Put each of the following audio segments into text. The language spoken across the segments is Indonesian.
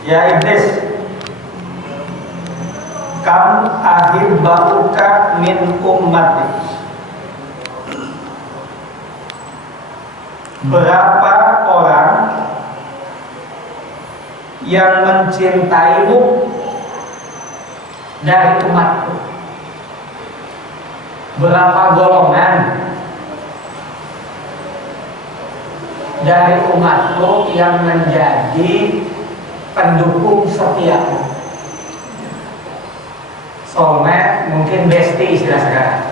Ya iblis, kam ahibbauka min ummati, berapa orang yang mencintaimu dari umatku, berapa golongan dari umatku yang menjadi pendukung setiamu. Soulmate, mungkin bestie istilah sekarang.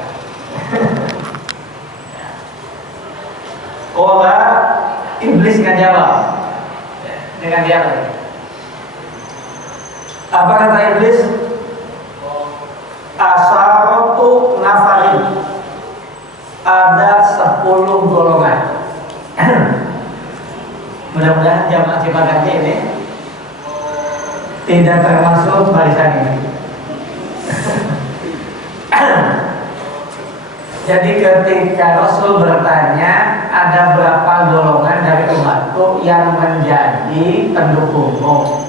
Ola iblis nggak jawab dengan dia. Apa kata iblis? Asaratu nafarin, ada 10 golongan. Mudah-mudahan jamaah Cipaganti ini tidak termasuk barisan ini. Jadi ketika Rasul bertanya, ada berapa golongan dari umatku yang menjadi pendukungmu,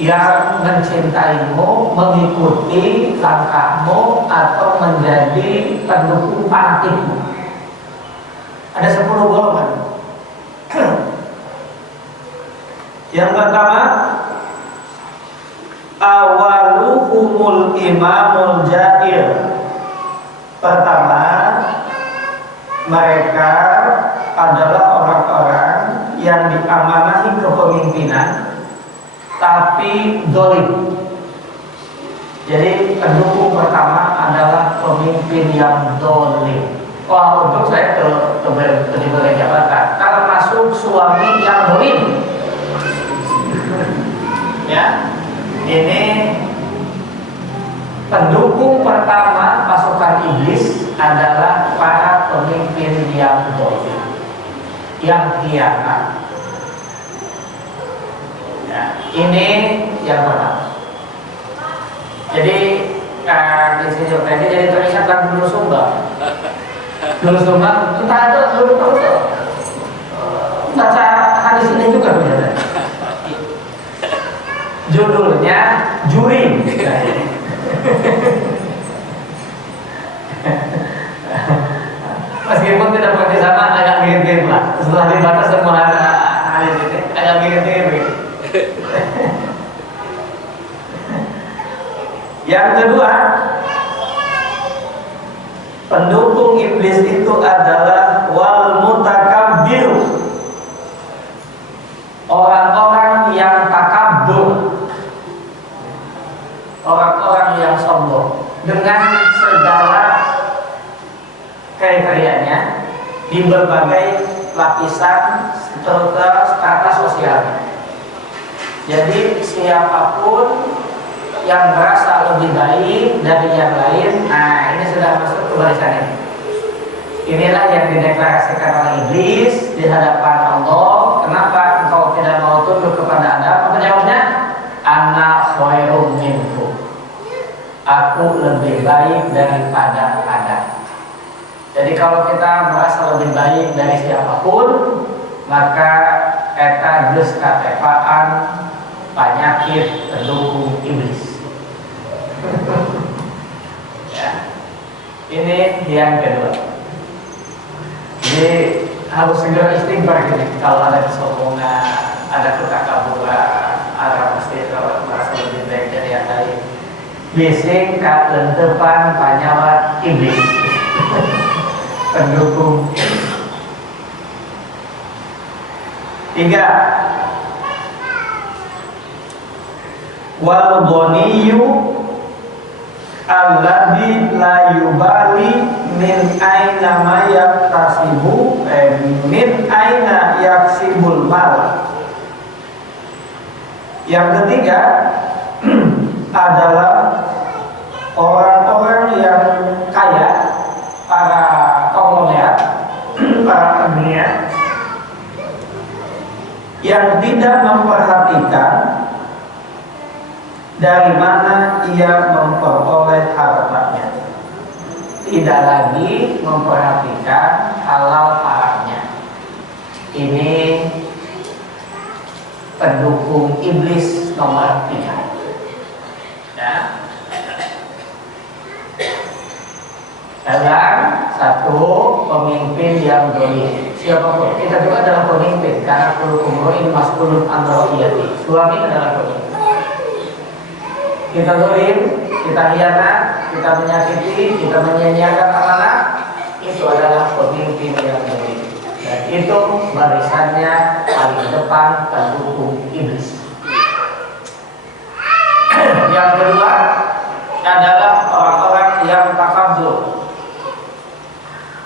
yang mencintaimu, mengikuti langkahmu, atau menjadi pendukung fanatikmu. Ada 10 golongan. Yang pertama, awaluhumul imamul jair. Pertama, mereka adalah orang-orang yang diamanahi kepemimpinan tapi dolim. Jadi pendukung pertama adalah pemimpin yang dolim. Wah, untuk saya ke Jakarta, termasuk suami yang dolim. Ya, ini pendukung pertama pasukan iblis adalah para pemimpin yang dolim, yang khianat. Ya, ini yang pertama. Jadi di sini tadi jadi teringat lagu Dulu Sumbang. Dulu Sumbang, entah itu dulu baca hadis ini juga benar. Judulnya Juring. Meskipun tidak bekerja sama, agak mirip-mirip lah. Setelah dibaca semua hadis ini, agak mirip-mirip. Yang kedua, pendukung iblis itu adalah wal mutakabbir, orang-orang yang takabur, orang-orang yang sombong dengan segala kriterianya di berbagai lapisan strata sosial. Jadi siapapun yang merasa lebih baik dari yang lain, nah ini sudah masuk ke barisan ini. Inilah yang dideklarasikan oleh iblis di hadapan Allah. Kenapa engkau tidak mau tunduk kepada Adam? Apa jawabnya? Ana khairum minkum, aku lebih baik daripada Adam. Jadi kalau kita merasa lebih baik dari siapapun, maka eta geus katepaan penyakit pendukung iblis. Ya. Ini yang kedua. Jadi harus segera istighfar gitu. Kalau ada kesombongan, ada ketakaburan, ada mesti merasa lebih baik dari yang lain. Bising katentepan panyawat iblis. Pendukung. 3. Wal ghaniyu alladzi la yubali min aina ma yaktasibu min aina yaksibul mal. Yang ketiga adalah orang-orang yang kaya, para konglomerat, para dunia yang tidak memperhatikan dari mana ia memperoleh hartanya, tidak lagi memperhatikan halal haramnya. Ini pendukung iblis nomor 3. Ya. Dalam satu pemimpin yang dolim, siapapun kita juga adalah pemimpin karena kullukum ra'in mas'ulun an ra'iyati. Suami adalah pemimpin. Kita dolim, kita hianat, kita menyakiti, kita menyia-nyiakan amanah, itu adalah pemimpin yang dolim. Dan itu barisannya paling depan pendukung iblis. Yang kedua adalah orang-orang yang takabur.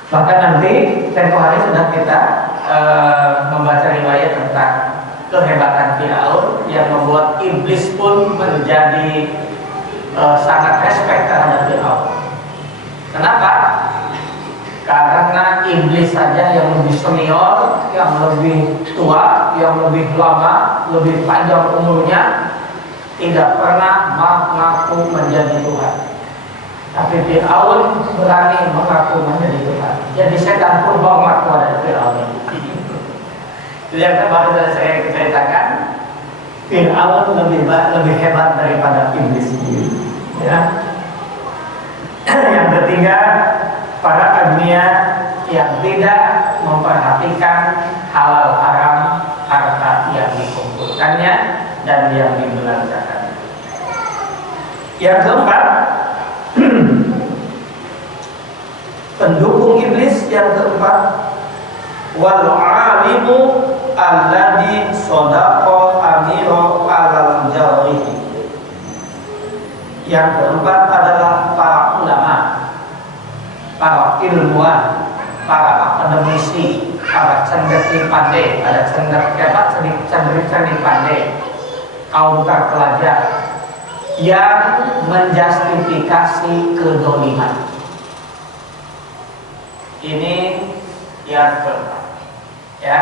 Bahkan nanti tempoh hari sudah kita membaca riwayat tentang kehebatan Firaun yang membuat iblis pun menjadi sangat respect terhadap Firaun. Kenapa? Karena iblis saja yang lebih senior, yang lebih tua, yang lebih lama, lebih panjang umurnya, tidak pernah mengaku menjadi Tuhan. Tapi Fir'aun berani mengaku menjadi Tuhan. Jadi setan pun mau mengaku ada Fir'aun. Yang baru saya ceritakan, Fir'aun lebih hebat daripada iblis sendiri. Ya. Yang ketiga, para agnia yang tidak memperhatikan halal haram harta yang dikumpulkannya dan yang dibelanjakan. Yang keempat, pendukung iblis yang keempat, wal alimu alladhi sadaqa amiro alal jarihi. Yang keempat adalah para ulama, para ilmuwan, para akademisi, para cendekia pandai, ada cendekia pandai, kaum terpelajar yang menjustifikasi kedoliman. Ini yang keempat. Ya,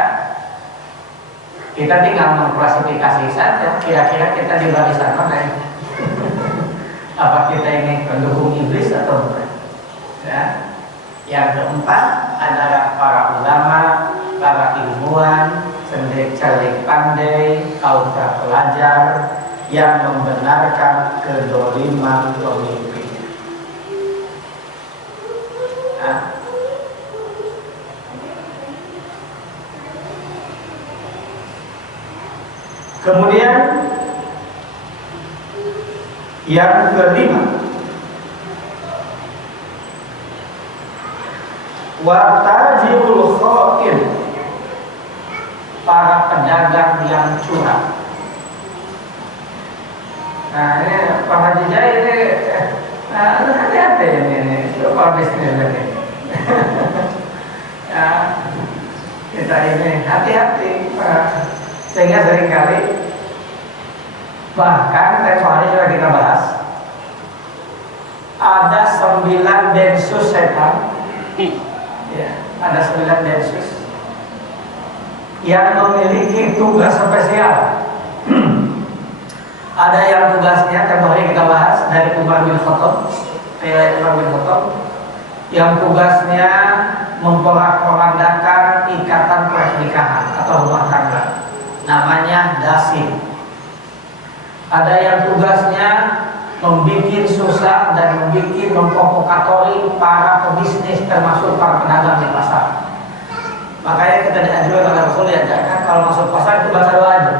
kita tinggal mengklasifikasi saja. Kira-kira kita di barisan mana ya? Apa kita ini pendukung iblis atau bukan? Ya. Yang keempat adalah para ulama, para ilmuwan, cendekia pandai, kaum terpelajar yang membenarkan kedoliman pemimpin. Nah, kemudian yang kelima, wartajirul khain, para pedagang yang curang. Nah, ini Pak Haji Jai ini hati-hati ini coba bisnis lagi. Ya, kita ini hati-hati, sehingga seringkali bahkan tempoh hari sudah kita bahas ada 9 densus setan. Ya, ada 9 densus yang memiliki tugas spesial. Ada yang tugasnya tempoh hari kita bahas dari Umar bin Khattab, riwayat Umar bin Khattab, yang tugasnya memporak-porandakan ikatan pernikahan atau rumah tangga, namanya dasi. Ada yang tugasnya membuat susah dan memprovokatori para pebisnis termasuk para pedagang di pasar. Makanya kita dianjurkan oleh Rasul diajarkan kalau masuk pasar itu baca doa aja.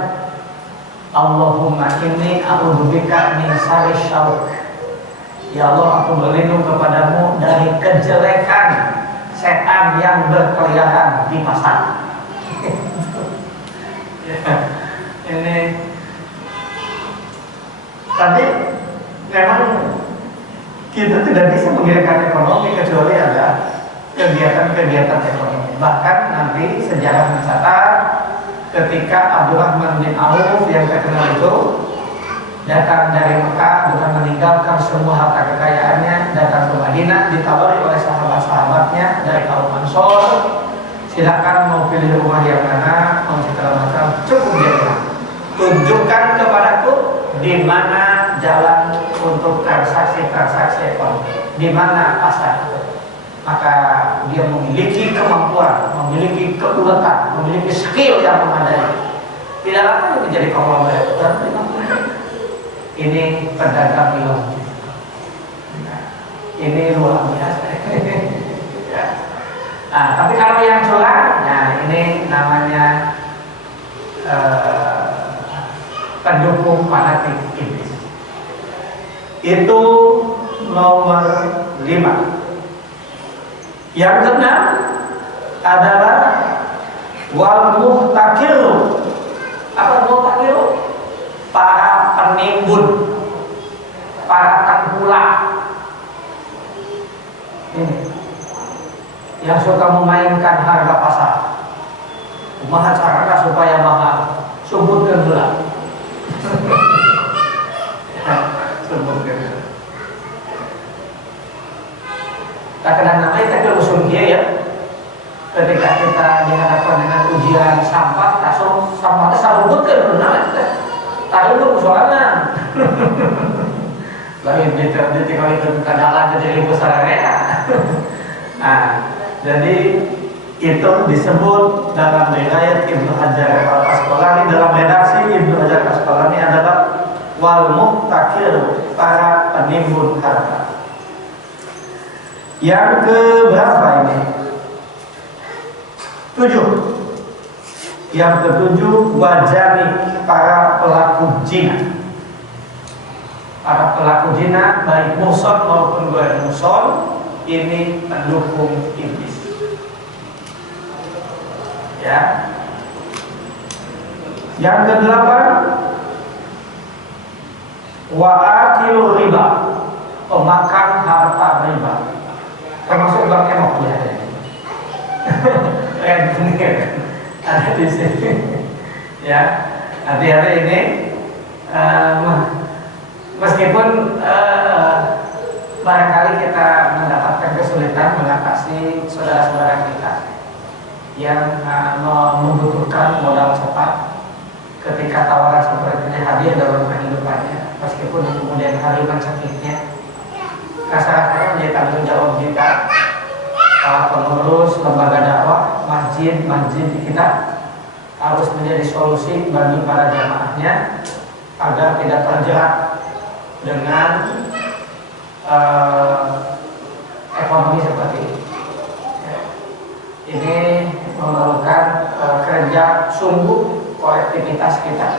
Allahumma inni a'udzubika min syarri syauk. Ya Allah, aku berlindung kepadamu dari kejelekan setan yang berkeliaran di pasar. Ini tapi memang kita tidak bisa menggerakkan ekonomi kecuali ada kegiatan-kegiatan ekonomi. Bahkan nanti sejarah mencatat ketika Abdurrahman bin Auf yang terkenal itu datang dari Mekah dengan meninggalkan semua harta kekayaannya, datang ke Madinah, ditawari oleh sahabat-sahabatnya dari kaum Ansor, silakan mau pilih rumah yang mana, mau segala macam, cukup dia. Tunjukkan kepadaku di mana jalan untuk transaksi ekonomi, di mana pasar. Maka dia memiliki kemampuan, memiliki kekuatan, memiliki skill yang memadai. Tidak lama menjadi konglomerat. ini pedagang film. Nah, ini luar biasa. Ya. Nah, tapi kalau yang curang, nah ini namanya pendukung fanatik iblis. Itu nomor 5. Yang keenam adalah wal muhtakiru. Apa muhtakiru? Para penimbun, para tengkulak. Ini yang suka memainkan harga pasar. Kumaha carana supaya mahal? Sumputkeun heula. Sumputkeun. Tak kenal namanya tak usul dia ya. Ketika kita dihadapkan dengan ujian sampah, langsung sampahnya sarumputkeun benar. Tadi itu persoalan. Lain di kalau itu kadalan jadi besar mereka. Nah, jadi itu disebut dalam riwayat Ibnu Hajar Al-Asqalani, dalam redaksi Ibnu Hajar Al-Asqalani adalah wal muhtakir, para penimbun harta. Yang ke berapa ini? 7. Yang ketujuh, wajani, para pelaku zina. Para pelaku zina baik muhson maupun ghairu muhson, ini pendukung iblis. Ya. Yang ke-8, wa akilu riba, pemakan harta riba. Termasuk bang emok ya. Ada di sini. Ya. Hari-hari ini meskipun barangkali kita mendapatkan kesulitan mengatasi saudara-saudara kita yang membutuhkan modal cepat ketika tawaran seperti ini hadir dalam kehidupannya, meskipun kemudian hari mencekiknya. Kasar-kasar menjadi tanggung jawab kita, pengurus lembaga dakwah, masjid kita harus menjadi solusi bagi para jamaahnya agar tidak terjerat dengan ekonomi seperti ini. Ini memerlukan kerja sungguh kolektivitas kita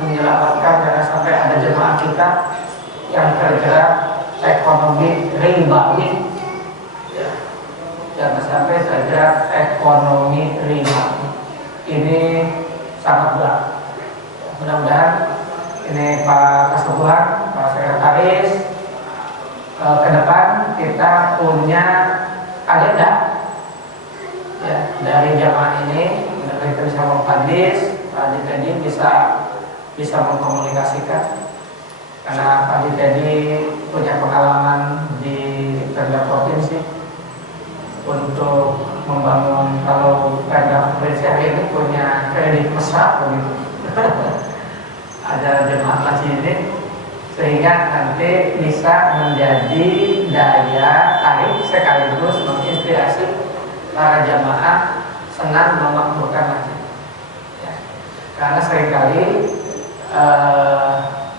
menyelamatkan jangan sampai ada jemaah kita yang terjerat ekonomi ribawi. Jangan sampai terjerat ekonomi ribawi. Ini sangat berat. Mudah-mudahan ini Pak Kasubhan, Pak Sekretaris, ke depan kita punya agenda ya, dari jamaah ini. Kita bisa mempadis, Pak Teddy bisa mengkomunikasikan, karena Pak Teddy punya pengalaman di Pemda Provinsi untuk membangun. Kalau Pemda Provinsi hari ini punya kredit mesra begitu. Ada jemaah masjid ini sehingga nanti bisa menjadi daya tarik sekaligus menginspirasi para jamaah senang memakmurkan masjid ya. Karena seringkali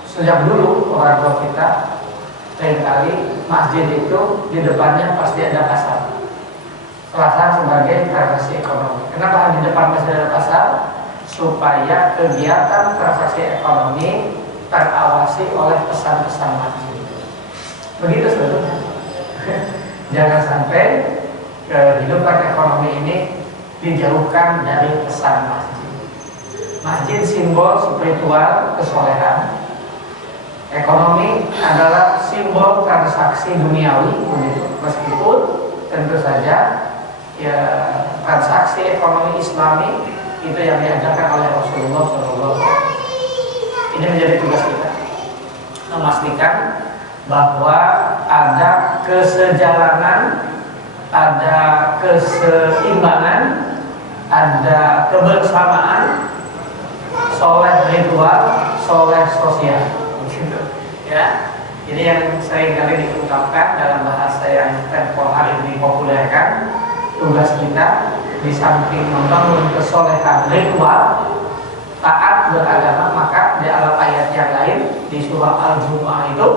sejak dulu orang tua kita seringkali masjid itu di depannya pasti ada pasar. Pasar sebagai transaksi ekonomi. Kenapa di depan masjid ada pasar? Supaya kegiatan transaksi ekonomi terawasi oleh pesan-pesan masjid. Begitu sebetulnya. Jangan sampai kehidupan ekonomi ini dijauhkan dari pesan masjid. Masjid simbol spiritual kesolehan. Ekonomi adalah simbol transaksi duniawi begitu. Meskipun tentu saja ya transaksi ekonomi Islami itu yang diajarkan oleh Rasulullah SAW. Ini menjadi tugas kita memastikan bahwa ada kesejalanan, ada keseimbangan, ada kebersamaan, soleh ritual, soleh sosial. Begitu. Ya, ini yang sering kali diungkapkan dalam bahasa yang tempo hari ini dipopulerkan. Tugas kita di samping membangun kesolehan ritual, taat taat beragama, maka di dalam ayat yang lain di surah Al-Jumu'ah itu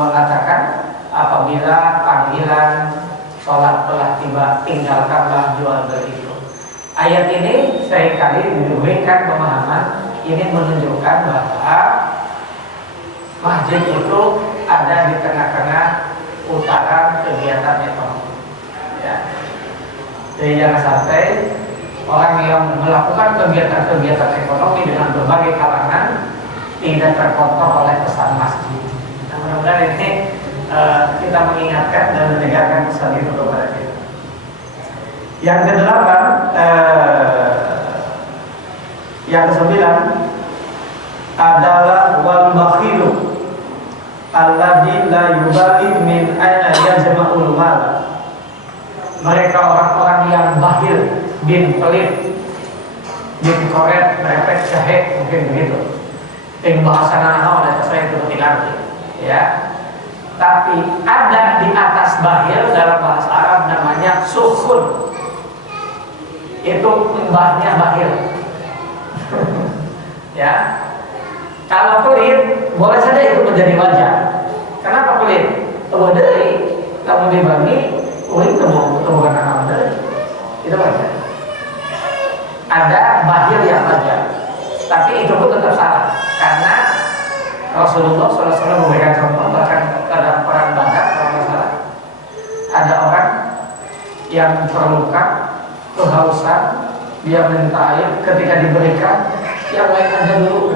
mengatakan apabila panggilan sholat telah tiba, tinggalkanlah jual beli itu. Ayat ini seringkali diberikan pemahaman ini menunjukkan bahwa masjid itu ada di tengah-tengah utara kegiatan ekonomi. Ya. Jadi jangan sampai orang yang melakukan kegiatan-kegiatan ekonomi dengan berbagai kalangan tidak terkontrol oleh pesan masjid. Nah, mudah-mudahan ini kita mengingatkan dan menegakkan pesan itu kepada kita. Yang kedelapan, yang kesembilan adalah wal bakhilu alladzi la yubali min aina yajma'ul mal. Mereka orang-orang yang bakhil, bin pelit, bin koret, merepet, syahid, mungkin begitu. Yang bahasa nana oleh saya itu arti, ya. Tapi ada di atas bakhil dalam bahasa Arab namanya sukhun. Itu mbahnya bakhil. Ya. Kalau pelit, boleh saja itu menjadi wajar. Kenapa pelit? Dari kamu dibagi, itu bukan anak dari. Itu wajar. Ada bakhil yang wajar, tapi itu pun tetap salah karena Rasulullah SAW memberikan contoh bahkan dalam perang Badar kalau tidak salah ada orang yang terluka, kehausan, dia minta air, ketika diberikan yang lain aja dulu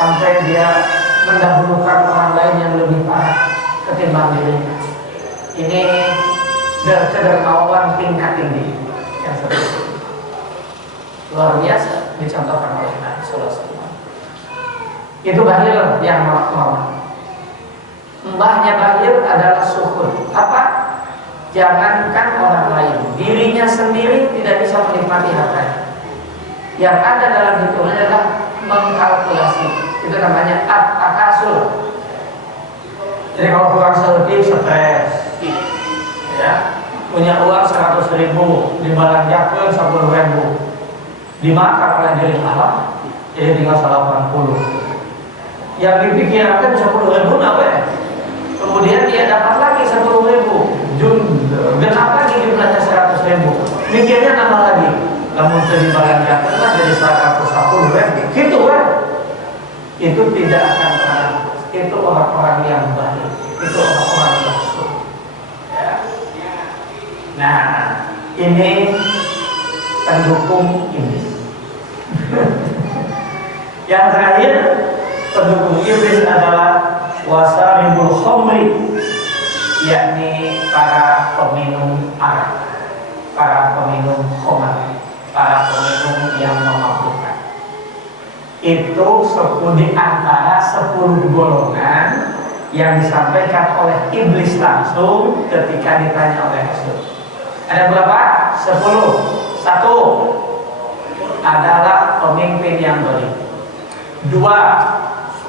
sampai dia mendahulukan orang lain yang lebih parah ketimbang dirinya. Ini kedermawan tingkat tinggi yang seperti itu. Luar biasa dicontohkan oleh Nabi Sallallahu Alaihi Wasallam. Itu bakhil yang normal. Mbahnya bakhil adalah sukhun. Apa? Jangankan orang lain, dirinya sendiri tidak bisa menikmati hartanya. Yang ada dalam hitungan adalah mengkalkulasi. Itu namanya at-takasul. Jadi kalau kurang sedikit stres, ya, punya uang 100.000 dibelanjakan 10.000, dimakan oleh diri Allah, jadi tinggal 80. Yang dipikirkan 10.000 apa ya? Kemudian dia dapat lagi 10.000, genap lagi jumlahnya 100.000, mikirnya tambah lagi. Namun dibelanjakan lah jadi 110.000, gitu kan? Itu tidak akan pernah. Itu orang-orang yang baik, itu orang-orang yang baik. Ya. Nah, ini pendukung iblis. Yang terakhir, pendukung iblis adalah wasaribul khamri, yakni para peminum arak, para peminum khamr, para peminum yang memabukkan. Itu di antara 10 golongan yang disampaikan oleh iblis langsung ketika ditanya oleh Rasul. Ada berapa? 10. 1 adalah pemimpin yang zalim. 2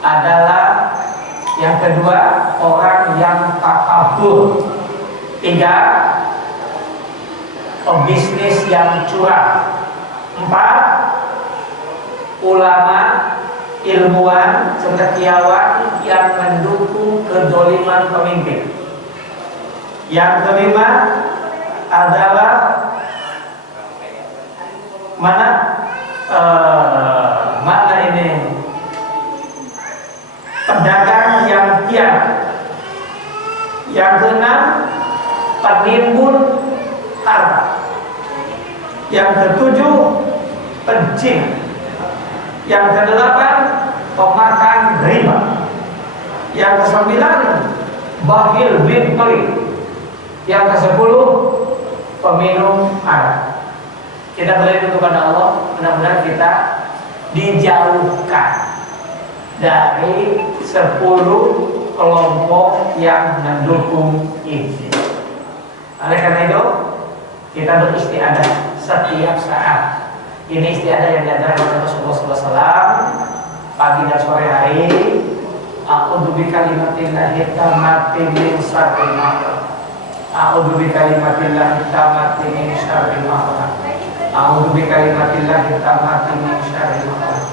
adalah yang kedua orang yang takabur. 3 pebisnis yang curang. 4 ulama, ilmuwan, cendekiawan yang mendukung kedzaliman pemimpin. Yang kelima adalah mana ini pedagang yang kian. Yang keenam penimbun harta. Yang ketujuh pencina. Yang kedelapan pemakan riba. Yang kesembilan bakhil bin pelit. Yang kesepuluh peminum arak. Kita berdoa kepada Allah, mudah-mudahan kita dijauhkan dari 10 kelompok yang mendukung ini. Oleh karena itu kita beristiadah setiap saat. Ini istiadah yang diajarkan oleh Rasulullah SAW pagi dan sore hari. A'udzu bikalimatillahit tammati min syarri ma khalaq. A'udzu bikalimatillahit tammati min syarri ma khalaq. A'udzu bikalimatillahi tammati min syarri ma khalaq.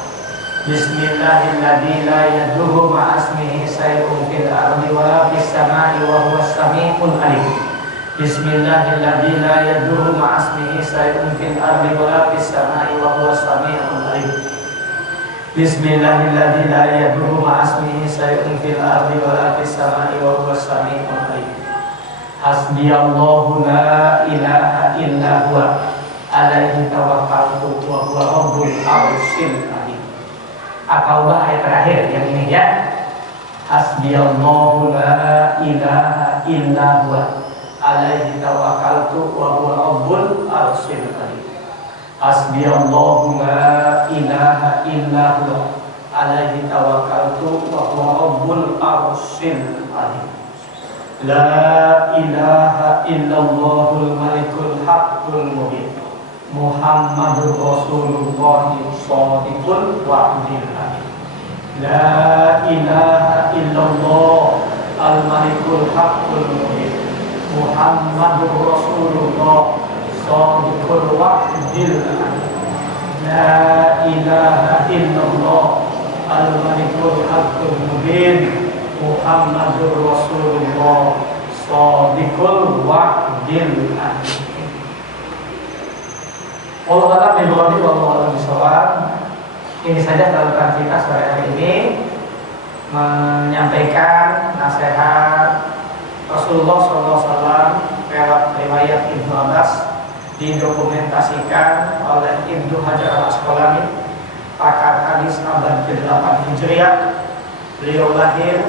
Bismillahilladzi la yadurru ma'asmihi syai'un fil ardi wa la fis samai wa huwas samiul alim. Bismillahilladzi la yadurru ma'asmihi syai'un fil ardi wa la fis samai wa huwas samiul alim. Bismillahilladzi la yadurru ma'asmihi syai'un fil ardi wa la fis samai wa huwas samiul alim. Hasbiyallahu la ilaha illa huwa alaihi tawakkaltu wa huwa rabbul arsyil azim. Akaubah ayat terakhir yang ini ya. Hasbiyallahu la ilaha illa huwa alaihi tawakkaltu wa huwa rabbul arsyil azim. Hasbiyallahu la ilaha illa huwa alaihi tawakkaltu wa huwa rabbul arsyil azim. La ilaha illallahul malikul haqqul mubin. Muhammadur Rasulullah shadiqul wa'dil amin. La ilaha illallah al-malikul haqqul mubin. Muhammadur Rasulullah shadiqul wa'dil amin. La ilaha illallah al-malikul haqqul mubin. Muhammadur Rasulullah shadiqul wa'dil amin. Allah Ta'ala bimawadi wallahu a'lam. Ini saja catatan kita sore hari ini, menyampaikan nasihat Rasulullah SAW lewat riwayat Ibnu Abbas, didokumentasikan oleh Ibnu Hajar Al-Asqalani, pakar hadis abad ke-8 Hijriah. Beliau lahir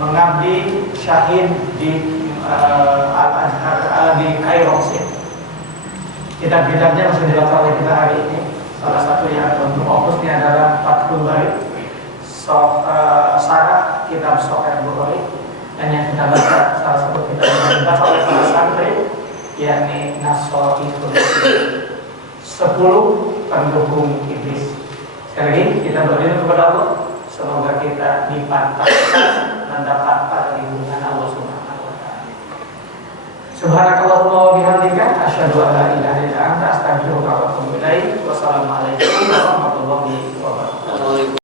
mengabdi syahid di Al-Azhar di Kairo. Kitab-kitabnya masih dibaca oleh kita hari ini. Salah satu yang untuk fokusnya adalah Fathul Bari, Sarah kitab Sahih Bukhari, dan yang kita baca salah satu kitab yang dibaca oleh para santri yakni Nasrul 10 pendukung iblis. Sekali lagi kita berdoa kepada Allah semoga kita dipantapkan mendapat perlindungan Allah Subhanahu wa taala. Subhanakallahumma wa bihamdika asyhadu an la ilaha illa anta astaghfiruka wa atubu ilaik. Wassalamualaikum warahmatullahi wabarakatuh.